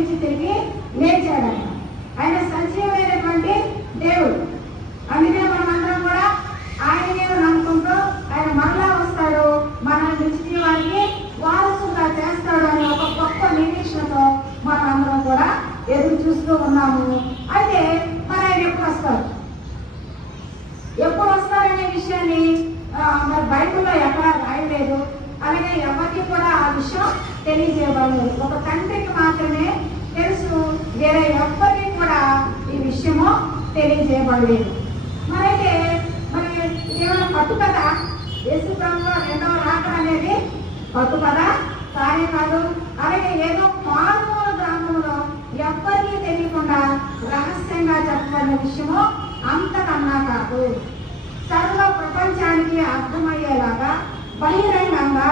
నుంచి తిరిగి లేచాడంట. ఆయన సజీవమైనటువంటి దేవుడు. అందుకే మనమందరం కూడా ఆయనే నమ్ముకుంటూ ఆయన మరలా వస్తాడు, మనల్ని నిత్య వారికి వారసుగా చేస్తాడు అని ఒక గొప్ప నిరీక్షణతో మనమందరం కూడా ఎదురు చూస్తూ ఉన్నాము. అయితే మరి ఆయన ఎప్పుడు వస్తారనే విషయాన్ని మరి బైబిల్లో ఎక్కడా రాయలేదు. అలాగే ఎవరికి కూడా ఆ విషయం తెలియజేయబడలేదు. ఒక తండ్రికి మాత్రమే తెలుసు, వేరే ఎవ్వరికి కూడా ఈ విషయము తెలియజేయబడలేదు. మరైతే మరి ఏమైనా పట్టుకథ? యేసు ప్రభువు రెండవ రాకడ అనేది పట్టుకథ కానే కాదు. అలాగే ఏదో మారుమూల గ్రామంలో ఎవ్వరికీ తెలియకుండా రహస్యంగా చెప్పబడిన విషయము అంతకన్నా కాదు. సర్వ ప్రపంచానికి అర్థమయ్యేలాగా బహిరంగంగా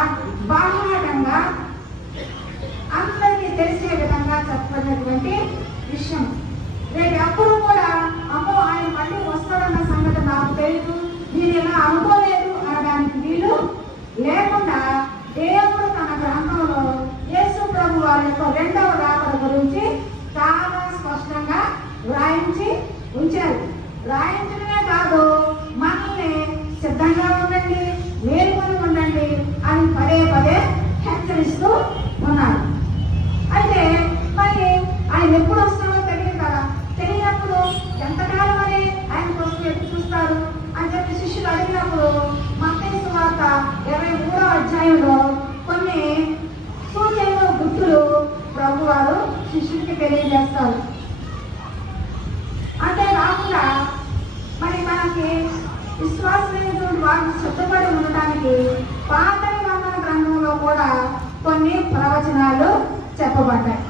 బాహాటంగా అందరికీ తెలిసే విధంగా చెప్పబడినటువంటి విషయం. రేపు ఎప్పుడు కూడా అమ్మో ఆయన మళ్ళీ వస్తాడన్న సంగతి నాకు తెలియదు, నేను ఇలా అనుకోలేదు అనడానికి వీలు లేకుండా దేవుడు తన గ్రంథంలో యేసు ప్రభు వారి యొక్క రెండవ రాకడ గురించి చాలా స్పష్టంగా వ్రాయించి ఉంచారు. వ్రాయించడమే కాదు, మనల్ని సిద్ధంగా ఉండండి, మేలుకొని ఉండండి అని పదే పదే హెచ్చరిస్తూ ఉన్నారు. అయితే మరి ఆయన ఎప్పుడు వస్తాడో తెలియదు కదా. తెలియనప్పుడు ఎంతకాలం అని ఆయన కోసం ఎదురు చూస్తారు అని చెప్పి శిష్యులు అడిగినప్పుడు మత్తయి సువార్త 23వ అధ్యాయంలో కొన్ని సూచనలు గుర్తులు ప్రభువారు శిష్యుడికి తెలియజేస్తారు. అంతేకాకుండా మరి మనకి విశ్వాసమైనటువంటి వారు సిద్ధపడి ఉండడానికి పాత నిబంధన గ్రంథంలో కూడా కొన్ని ప్రవచనాలు చెప్పబడ్డాయి.